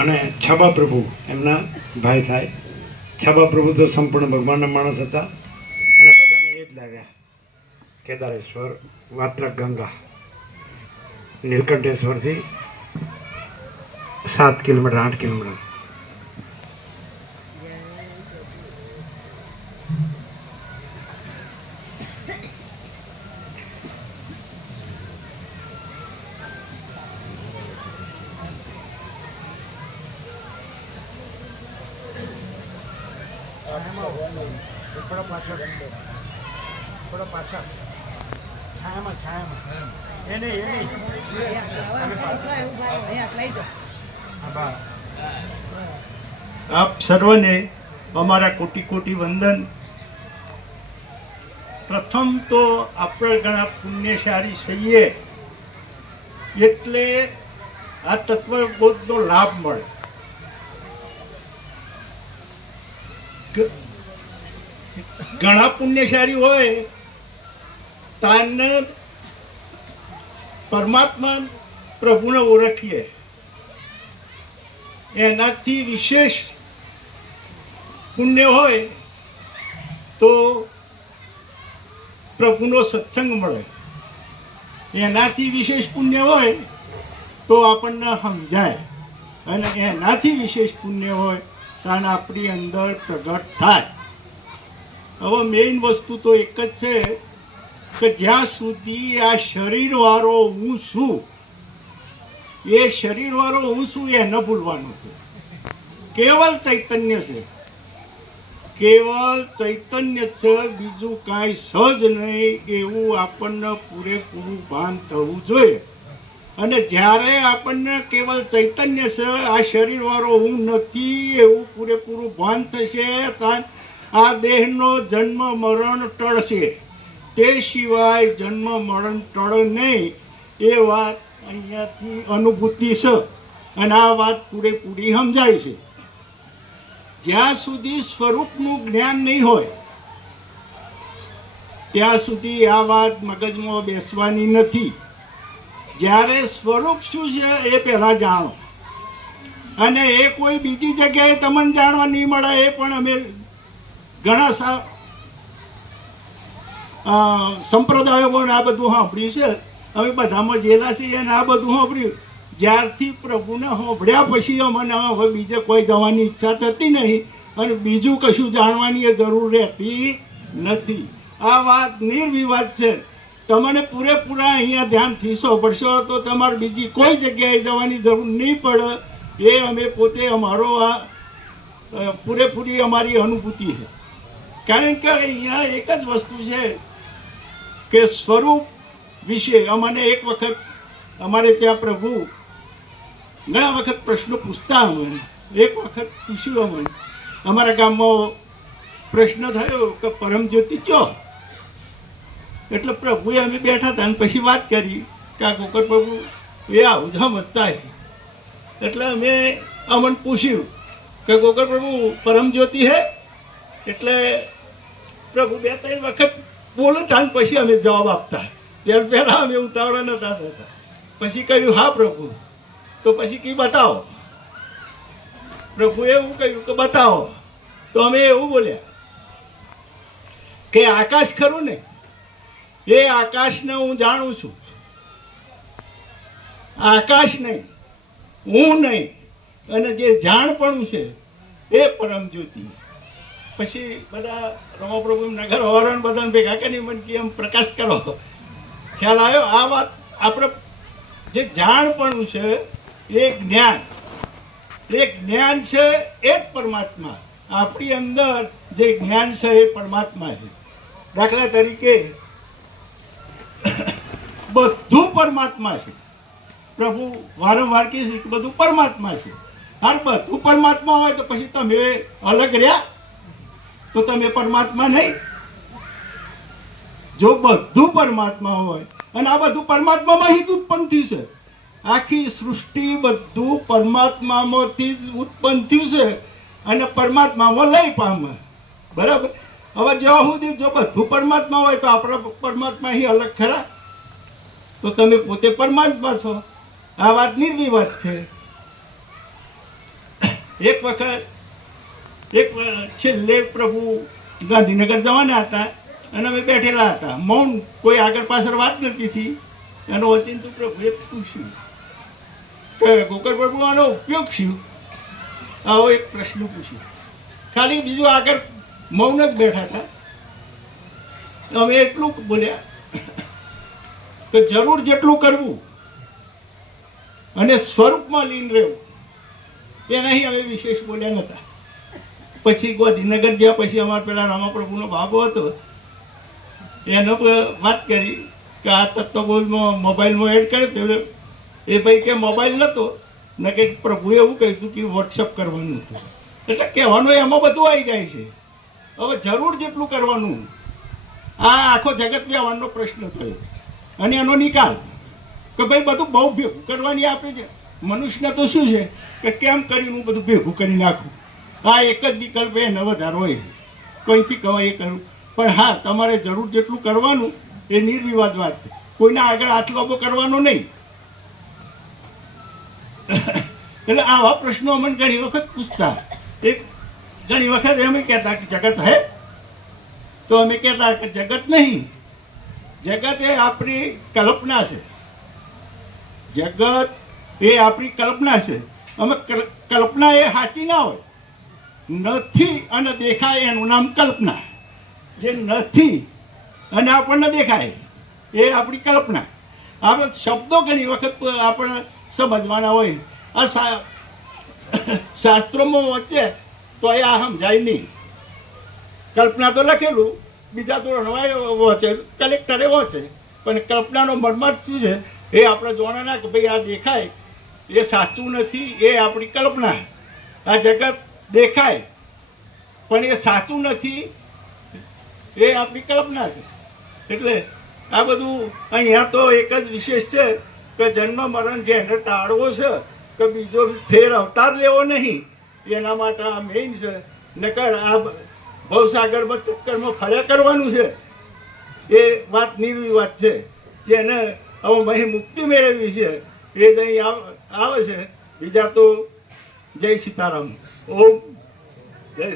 અને છબા પ્રભુ એમના ભાઈ થાય. છબા પ્રભુ તો સંપૂર્ણ ભગવાનના માણસ હતા અને બધાને એ જ લાગ્યા. કેદારેશ્વર, વાત્રક ગંગા, નીલકંઠેશ્વરથી 7 કિલોમીટર 8 કિલોમીટર. થોડા પાછળ આપ સર્વને અમારા કોટી કોટી વંદન. પ્રથમ તો આપણે ઘણા પુણ્યશાળી છીએ એટલે આ તત્વબોધનો લાભ મળે. ઘણા પુણ્યશાળી હોય તાને પરમાત્મા પ્રભુને ઓળખીએ. એનાથી વિશેષ પુણ્ય હોય તો પ્રભુનો સત્સંગ મળે. એનાથી વિશેષ પુણ્ય હોય તો આપણને સમજાય અને એનાથી વિશેષ પુણ્ય હોય ત્યારે આપણી અંદર પ્રગટ થાય. હવે મેઇન વસ્તુ તો એક જ છે કે જ્યાં સુધી આ શરીરવાળો હું છું, એ શરીરવાળો હું છું એ ન ભૂલવાનું છે. કેવલ ચૈતન્ય છે, કેવલ ચૈતન્ય છે, બીજું કાંઈ સહજ નહીં એવું આપણને પૂરેપૂરું ભાન થવું જોઈએ. અને જ્યારે આપણને કેવલ ચૈતન્ય છે, આ શરીરવાળો હું નથી એવું પૂરેપૂરું ભાન થશે ત્યારે આ દેહનો જન્મ મરણ ટળશે. તે સિવાય જન્મ મરણ ટળે નહીં એ વાત અહીંયાથી અનુભૂતિ છે અને આ વાત પૂરેપૂરી સમજાય છે. જ્યાં સુધી સ્વરૂપનું જ્ઞાન નહીં હોય ત્યાં સુધી આ વાત મગજમાં બેસવાની નથી. જ્યારે સ્વરૂપ શું છે એ પહેલાં જાણો અને એ કોઈ બીજી જગ્યાએ તમને જાણવા નહીં મળે. એ પણ અમે ઘણા સંપ્રદાયોમાં આ બધું સાંભળ્યું છે. અમે બધામાં જેલા છીએ અને આ બધું સાંભળ્યું. જ્યારથી પ્રભુને સાંભળ્યા પછી અમને હવે બીજે કોઈ જવાની ઈચ્છા થતી નહીં અને બીજું કશું જાણવાની જરૂર રહેતી નથી. આ વાત નિર્વિવાદ છે. તમને પૂરેપૂરા અહીંયા ધ્યાનથી સાંભળશો તો તમારે બીજી કોઈ જગ્યાએ જવાની જરૂર નહીં પડે. એ અમે પોતે અમારો આ પૂરેપૂરી અમારી અનુભૂતિ છે. કારણ કે અહીંયા એક જ વસ્તુ છે કે સ્વરૂપ વિશે અમને એક વખત અમારે ત્યાં પ્રભુ ઘણા વખત પ્રશ્નો પૂછતા. અમને એક વખત પૂછ્યું અમને અમારા ગામમાં પ્રશ્ન થયો કે પરમજ્યોતિ ચો. એટલે પ્રભુએ અમે બેઠા હતા અને પછી વાત કરી કે આ ગોકર પ્રભુ એ આવું જ સમજતા. એટલે અમે અમને પૂછ્યું કે ગોકર પ્રભુ પરમજ્યોતિ હે. એટલે પ્રભુ 2-3 વખત બોલતા ને પછી અમે જવાબ આપતા. ત્યારે પહેલાં અમે ઉતાવળા નહોતા થતા. પછી કહ્યું હા પ્રભુ. તો પછી કંઈ બતાવો. પ્રભુએ એવું કહ્યું કે બતાવો. તો અમે એવું બોલ્યા કે આકાશ ખરું ને એ આકાશને હું જાણું છું. આકાશ નહીં, હું નહીં, અને જે જાણપણું છે એ પરમજ્યોતિ. પછી બધા રમાપ્રભુ નગર હોવાના બધાને ભેગા કરી મને કે એમ પ્રકાશ કરો. ખ્યાલ આવ્યો? આ વાત આપણે જે જાણપણું છે એ જ્ઞાન, એ જ્ઞાન છે એ જ પરમાત્મા. આપણી અંદર જે જ્ઞાન છે એ પરમાત્મા છે. દાખલા તરીકે બધું પરમાત્મા છે. પ્રભુ વારંવાર કહે છે કે બધું પરમાત્મા છે. હાર બધું પરમાત્મા હોય તો પછી તમે અલગ રહ્યા તો તમે પરમાત્મા નહીં. જો બધું પરમાત્મા હોય અને આ બધું પરમાત્મામાં જ ઉત્પન્ન થયું છે. આખી સૃષ્ટિ બધું પરમાત્મામાંથી જ ઉત્પન્ન થયું છે અને પરમાત્મામાં લઈ પામે. બરાબર? હવે જ્યાં સુધી જો બધું પરમાત્મા હોય તો આપણા પરમાત્મા અહીં અલગ ખરા? તો તમે પોતે પરમાત્મા છો. આ વાત નિર્વિવાદ છે. એક વખત છેલ્લે પ્રભુ ગાંધીનગર જવાના હતા અને અમે બેઠેલા હતા મૌન, કોઈ આગળ પાછળ વાત નથી થઈ. અને વતીન તો પ્રભુએ પૂછ્યું કે ગોકળ પ્રભુ આનો ઉપયોગ શું? આવો એક પ્રશ્ન પૂછ્યો. ખાલી બીજું આગળ મૌન જ બેઠા હતા. અમે એટલું બોલ્યા કે જરૂર જેટલું કરવું અને સ્વરૂપમાં લીન રહેવું, એનાથી અમે વિશેષ બોલ્યા નહોતા. પછી ગાંધીનગર ગયા પછી અમારા પેલા રામાપ્રભુનો બાબો હતો, એનો વાત કરી કે આ તત્વબોધમાં મોબાઈલમાં એડ કરે તો એ ભાઈ કે મોબાઈલ નહોતો ને કે પ્રભુએ એવું કહ્યું હતું કે વોટ્સઅપ કરવાનું હતું. એટલે કહેવાનું એમાં બધું આવી જાય છે. હવે જરૂર જેટલું કરવાનું, આ આખો જગત વ્યવહારનો પ્રશ્ન થયો અને એનો નિકાલ કે ભાઈ બધું બહુ ભેગું કરવાની આપણે છે. મનુષ્યને તો શું છે કે કેમ કરીને હું બધું ભેગું કરી નાખું. આ એક જ વિકલ્પ એને વધારે હોય છે, કોઈથી કહેવાય એ કરું. પણ હા, તમારે જરૂર જેટલું કરવાનું એ નિર્વિવાદ વાત છે. કોઈના આગળ હાથ લાંબો કરવાનો નહીં. એટલે આવા પ્રશ્નો અમને ઘણી વખત પૂછતા. એક ઘણી વખત અમે કહેતા કે જગત હે, તો અમે કહેતા કે જગત નહીં, જગત એ આપણી કલ્પના છે. જગત એ આપણી કલ્પના છે. અમે કલ્પના એ સાચી ના હોય. નથી અને દેખાય એનું નામ કલ્પના. જે નથી અને આપણને દેખાય એ આપણી કલ્પના. આપણે શબ્દો ઘણી વખત આપણે સમજવાના હોય. આ શાસ્ત્રોમાં વચ્ચે તો એ આ સમજાય નહીં. કલ્પના તો લખેલું, બીજા ધોરણમાં વાંચે, કલેક્ટરે વાંચે, પણ કલ્પનાનો મર્મ શું છે એ આપણે જોવા ના કે ભાઈ આ દેખાય એ સાચું નથી, એ આપણી કલ્પના. આ જગત દેખાય પણ એ સાચું નથી, એ આપણી કલ્પના છે. એટલે આ બધું અહીંયા તો એક જ વિશેષ છે કે જન્મ મરણ જેને ટાળવો છે કે બીજો ફેર અવતાર લેવો નહીં, એના માટે આ મેઇન છે. નકર આ ભવસાગરમાં ચક્કરમાં ફર્યા કરવાનું છે એ વાત નિર્વિવાદ છે. જેને હવે મહી મુક્તિ મેળવી છે એ જ અહીં આવે છે. બીજા તો જય સીતારામ. ઓમ જય